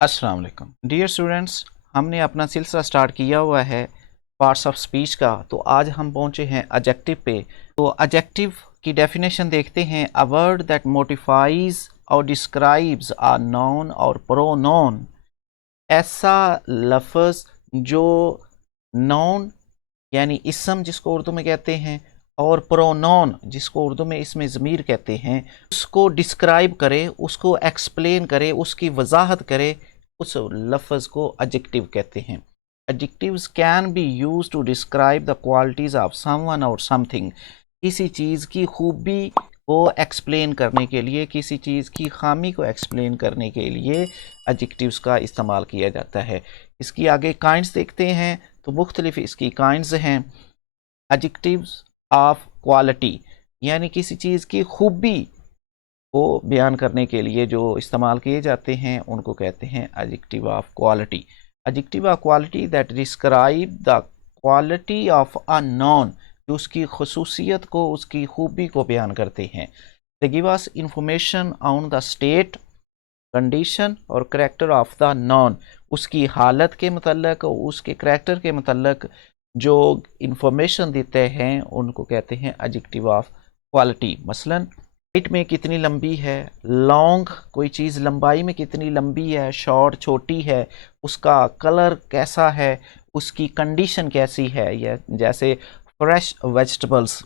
अस्सलाम वालेकुम dear students. हमने अपना सिलसिला स्टार्ट किया हुआ है पार्ट्स ऑफ स्पीच का। तो आज हम पहुंचे हैं एडजेक्टिव पे। तो एडजेक्टिव की डेफिनेशन देखते हैं। अ वर्ड दैट मोटिफाइज और डिस्क्राइब्स अ नाउन और प्रोनाउन। ऐसा लफ्ज़ जो नाउन यानी इसम जिसको उर्दू में कहते हैं और प्रोनाउन जिसको उर्दू में इसमें ज़मीर कहते हैं, उसको डिस्क्राइब करे, उसको एक्सप्लेन करे, उसकी वजाहत करे, उस लफ्ज़ को एडजेक्टिव कहते हैं। Adjectives can be use to describe the qualities of someone और समथिंग। किसी चीज़ की खूबी को एक्सप्लेन करने के लिए, किसी चीज़ की खामी को एक्सप्लेन करने के लिए एडजेक्टिव्स का इस्तेमाल किया जाता है। इसकी आगे काइंड्स देखते हैं। तो मुख्तलिफ इसकी काइंड्स हैं। एडजेक्टिव्स ऑफ क्वालिटी यानी किसी चीज़ की खूबी को बयान करने के लिए जो इस्तेमाल किए जाते हैं उनको कहते हैं adjective of quality. Adjective of quality that describe the quality of a non, जो उसकी खसूसियत को, उसकी खूबी को बयान करते हैं। They give us information on the state, condition और करैक्टर ऑफ द नॉन। उसकी हालत के मतलब, उसके करैक्टर के मतलब जो इंफॉर्मेशन देते हैं उनको कहते हैं एडजेक्टिव ऑफ क्वालिटी। मसलन हाइट में कितनी लंबी है, लॉन्ग कोई चीज़ लंबाई में कितनी लंबी है, शॉर्ट छोटी है, उसका कलर कैसा है, उसकी कंडीशन कैसी है। या जैसे फ्रेश वेजिटेबल्स,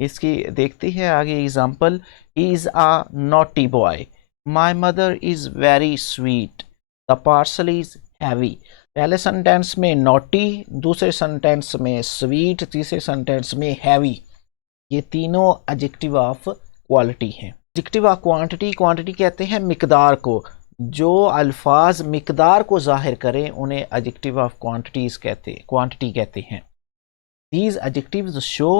इसकी देखते हैं आगे example. He is a naughty boy, my mother is very sweet, the parcel is heavy. पहले सेंटेंस में नॉटी, दूसरे सेंटेंस में स्वीट, तीसरे सेंटेंस में हैवी। ये तीनों एडजेक्टिव ऑफ क्वालिटी हैं। एडजेक्टिव ऑफ क्वांटिटी, क्वांटिटी कहते हैं मिकदार को। जो अल्फाज मिकदार को जाहिर करें उन्हें एडजेक्टिव ऑफ क्वांटिटी कहते हैं। These adjectives show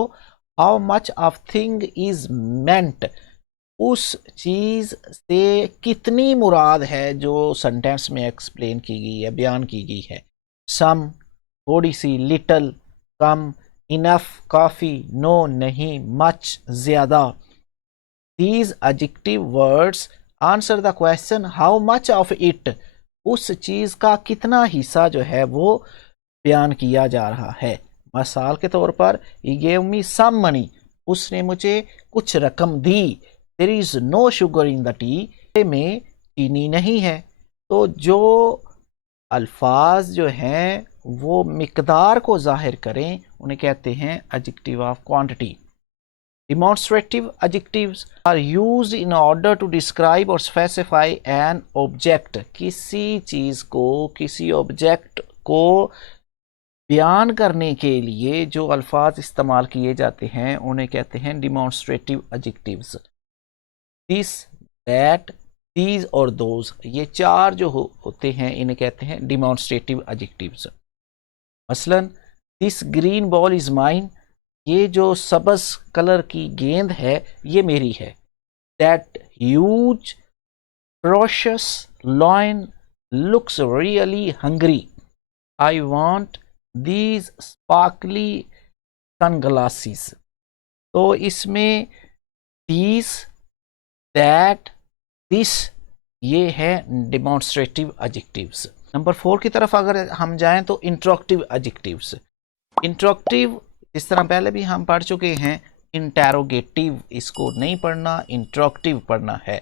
how much of thing is meant। उस चीज से कितनी मुराद है जो सेंटेंस में एक्सप्लेन की गई है, बयान की गई है। सम थोड़ी सी, लिटल कम, इनफ काफी, नो नहीं, मच ज्यादा। These adjective words answer the question how much of it। उस चीज का कितना हिस्सा जो है वो बयान किया जा रहा है। मिसाल के तौर पर he gave me some money, उसने मुझे कुछ रकम दी। there is no sugar in the tea, में चीनी नहीं है। तो जो अल्फाज जो हैं वो मिकदार को जाहिर करें उन्हें कहते हैं adjective of quantity. Demonstrative adjectives are used in order to describe or specify an object। किसी चीज को, किसी ऑब्जेक्ट को बयान करने के लिए जो अल्फाज इस्तेमाल किए जाते हैं उन्हें कहते हैं demonstrative adjectives. This, that, these और दोज, ये चार जो होते हैं इन्हें कहते हैं डिमॉन्स्ट्रेटिव एडजेक्टिव्स। मसलन this green ball is mine, ये जो सबज कलर की गेंद है ये मेरी है। That huge ferocious lion looks really hungry, I want these sparkly sunglasses। तो इसमें these, that, this ये है डिमॉन्स्ट्रेटिव एडजेक्टिव्स। नंबर 4 की तरफ अगर हम जाएं तो इंट्रोक्टिव एडजेक्टिव्स। इंट्रोक्टिव जिस तरह पहले भी हम पढ़ चुके हैं, इंटेरोगेटिव इसको नहीं पढ़ना, इंट्रोक्टिव पढ़ना है।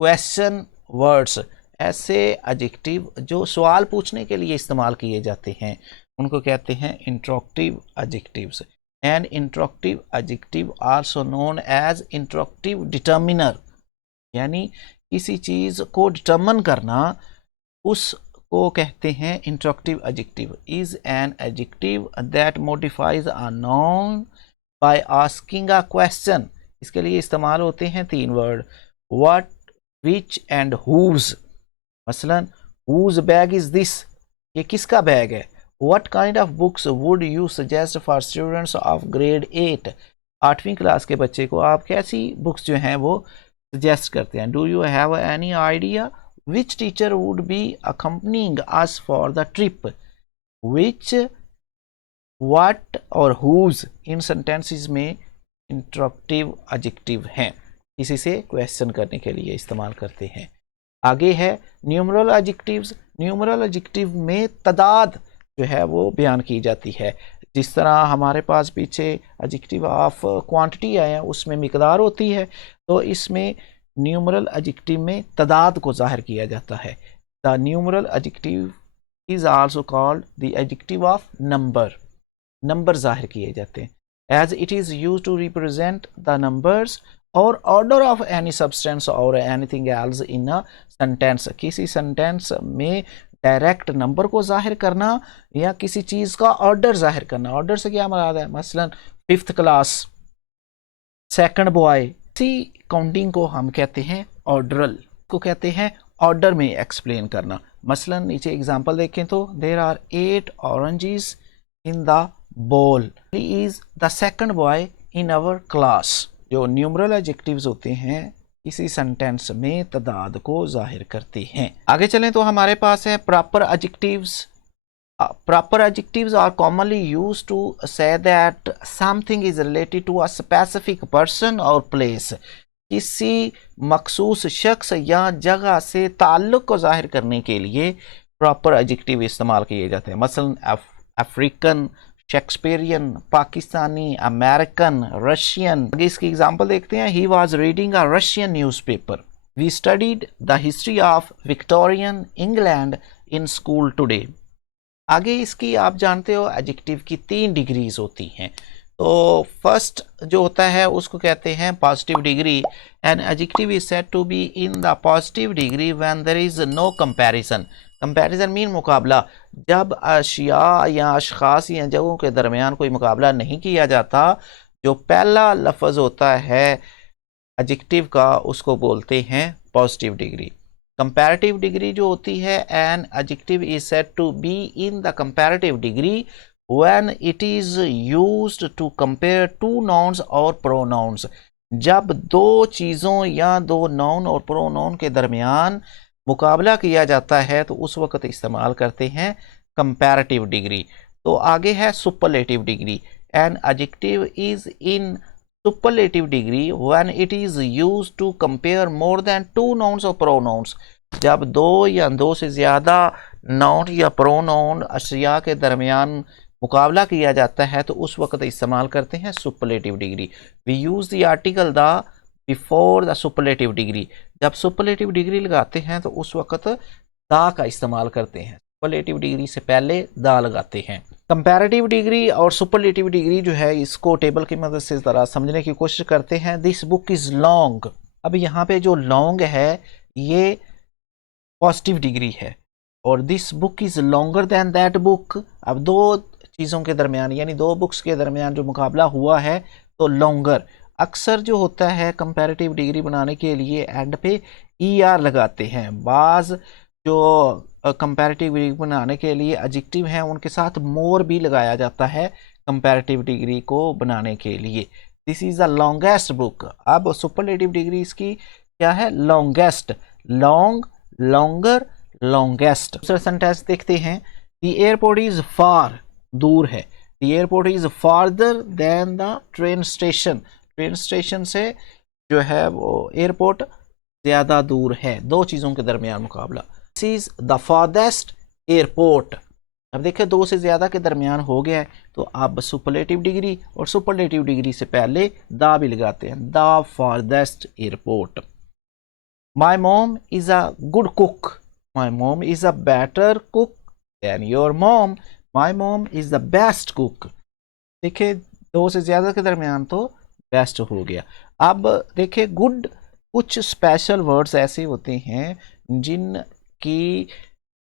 क्वेश्चन वर्ड्स, ऐसे एडजेक्टिव जो सवाल पूछने के लिए इस्तेमाल किए जाते हैं उनको कहते हैं interrogative adjectives. And interrogative adjective also known as interrogative determiner, यानी किसी चीज को डिटर्मिन करना, उसको कहते हैं interrogative adjective. Is an adjective that modifies a noun by asking a question. इसके लिए इस्तेमाल होते हैं 3 word, what, which and whose. मसलन हुज बैग इज दिस, ये किसका बैग है। What kind of books would you suggest for students of grade 8, 8वीं क्लास के बच्चे को आप कैसी बुक्स जो हैं वो सजेस्ट करते हैं। Do you have any idea which teacher would be accompanying us for the trip. Which, what और हुज इन सेंटेंसेस में इंट्रोक्टिव एडजेक्टिव हैं, किसी से क्वेश्चन करने के लिए इस्तेमाल करते हैं। आगे है न्यूमरल एडजेक्टिव्स। न्यूमरल एडजेक्टिव में तादाद जो है वो बयान की जाती है। जिस तरह हमारे पास पीछे एडजेक्टिव ऑफ क्वांटिटी आया उसमें मिकदार होती है, तो इसमें न्यूमरल एडजेक्टिव में तादाद को जाहिर किया जाता है। The numeral adjective is also called the adjective of number. Number जाहिर किए जाते हैं। As it is use to represent the numbers और ऑर्डर ऑफ एनी सब्सटेंस और anything else in a sentence. किसी सेंटेंस में डायरेक्ट नंबर को जाहिर करना या किसी चीज का ऑर्डर जाहिर करना। ऑर्डर से क्या मुराद है? मसलन 5th क्लास, सेकंड बॉय। इसी काउंटिंग को हम कहते हैं ऑर्डरल, को कहते हैं ऑर्डर में एक्सप्लेन करना। मसलन नीचे एग्जांपल देखें तो there are 8 oranges in the bowl, he is the second boy in our class। जो न्यूमरल एडजेक्टिव्स होते हैं इसी सेंटेंस में तादाद को जाहिर करते हैं। आगे चलें तो हमारे पास है proper adjectives. Proper adjectives are commonly used to say that something is related to a specific person और प्लेस। किसी मखसूस शख्स या जगह से ताल्लुक को जाहिर करने के लिए प्रॉपर एडजेक्टिव इस्तेमाल किए जाते हैं। मसलन African, Shakespearean, Pakistani, American, Russian. आगे इसकी एग्जांपल देखते हैं। He was reading a Russian newspaper. We studied the history of Victorian England in school today. आगे इसकी आप जानते हो एडजेक्टिव की 3 डिग्रीज होती हैं। तो फर्स्ट जो होता है उसको कहते हैं positive degree. An adjective is said to be in the positive degree when there is no comparison. Comparison mean मुकाबला। जब अशिया या अशखास या जगहों के दरमियान कोई मुकाबला नहीं किया जाता, जो पहला लफ्ज़ होता है एडजेक्टिव का उसको बोलते हैं पॉजिटिव डिग्री। कंपैरेटिव डिग्री जो होती है, an adjective is said to be in the comparative degree when it is used to compare two nouns or pronouns। जब दो चीज़ों या दो नाउन और प्रोनाउन के दरमियान मुकाबला किया जाता है तो उस वक्त इस्तेमाल करते हैं कंपैरेटिव डिग्री। तो आगे है superlative degree. An adjective is in superlative degree when it is used to compare more than 2 nouns और pronouns। जब दो या दो से ज़्यादा नाउन या प्रोनाउन अशिया के दरमियान मुकाबला किया जाता है तो उस वक्त इस्तेमाल करते हैं superlative degree. We use the article the before the superlative degree. जब सुपरलेटिव डिग्री लगाते हैं तो उस वक्त दा का इस्तेमाल करते हैं। सुपरलेटिव डिग्री से पहले दा लगाते हैं। कंपैरेटिव डिग्री और सुपरलेटिव डिग्री जो है इसको टेबल की मदद से ज़रा समझने की कोशिश करते हैं। This book is long. अब यहाँ पे जो लॉन्ग है ये पॉजिटिव डिग्री है और this book is longer than that book. अब दो चीज़ों के दरमियान यानी दो बुक्स के दरमियान जो मुकाबला हुआ है तो लॉन्गर। अक्सर जो होता है कंपैरेटिव डिग्री बनाने के लिए एंड पे ER लगाते हैं। बाज़ जो कंपैरेटिव डिग्री बनाने के लिए एडजेक्टिव हैं उनके साथ मोर भी लगाया जाता है कंपैरेटिव डिग्री को बनाने के लिए। This is the longest book. अब सुपरलेटिव डिग्री इसकी क्या है? Longest, long, longer, longest. दूसरा सेंटेंस देखते हैं। द एयरपोर्ट इज फार, दूर है। The airport is farther than the train station. Train station से जो है वो एयरपोर्ट ज्यादा दूर है। दो चीजों के दरमियान मुकाबला। This is the farthest airport. अब देखिए दो से ज्यादा के दरमियान हो गया है तो आप सुपरलेटिव डिग्री और सुपरलेटिव डिग्री से पहले द भी लगाते हैं। The farthest airport. My mom is a good cook. My mom is a better cook than your mom. My mom is the best cook। देखिए दो से ज्यादा के दरमियान तो बेस्ट हो गया। अब देखिए गुड, कुछ स्पेशल वर्ड्स ऐसे होते हैं जिनकी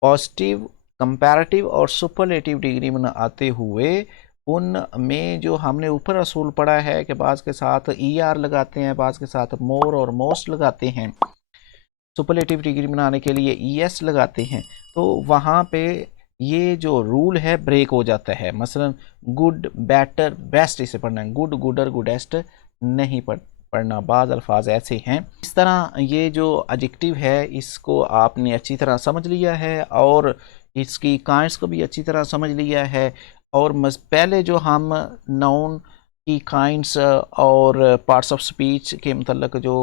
पॉजिटिव, कंपैरेटिव और सुपरलेटिव डिग्री में आते हुए उनमें जो हमने ऊपर असूल पढ़ा है कि बाज़ के साथ ER लगाते हैं, बाज़ के साथ मोर और मोस्ट लगाते हैं। सुपरलेटिव डिग्री बनाने के लिए ES लगाते हैं तो वहाँ पे ये जो रूल है ब्रेक हो जाता है। मसलन गुड, बेटर, बेस्ट इसे पढ़ना है। गुड, गुडर, गुडेस्ट नहीं पढ़ना। बाज़ अल्फाज ऐसे हैं। इस तरह ये जो एडजेक्टिव है इसको आपने अच्छी तरह समझ लिया है और इसकी काइंड्स को भी अच्छी तरह समझ लिया है। और पहले जो हम नाउन की काइंड्स और पार्ट्स ऑफ स्पीच के मतलब जो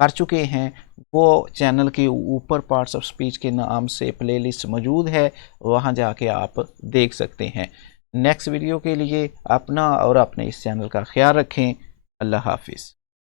कर चुके हैं, वो चैनल के ऊपर पार्ट्स ऑफ स्पीच के नाम से प्लेलिस्ट मौजूद है, वहाँ जाके आप देख सकते हैं। नेक्स्ट वीडियो के लिए अपना और अपने इस चैनल का ख्याल रखें। अल्लाह हाफिज़।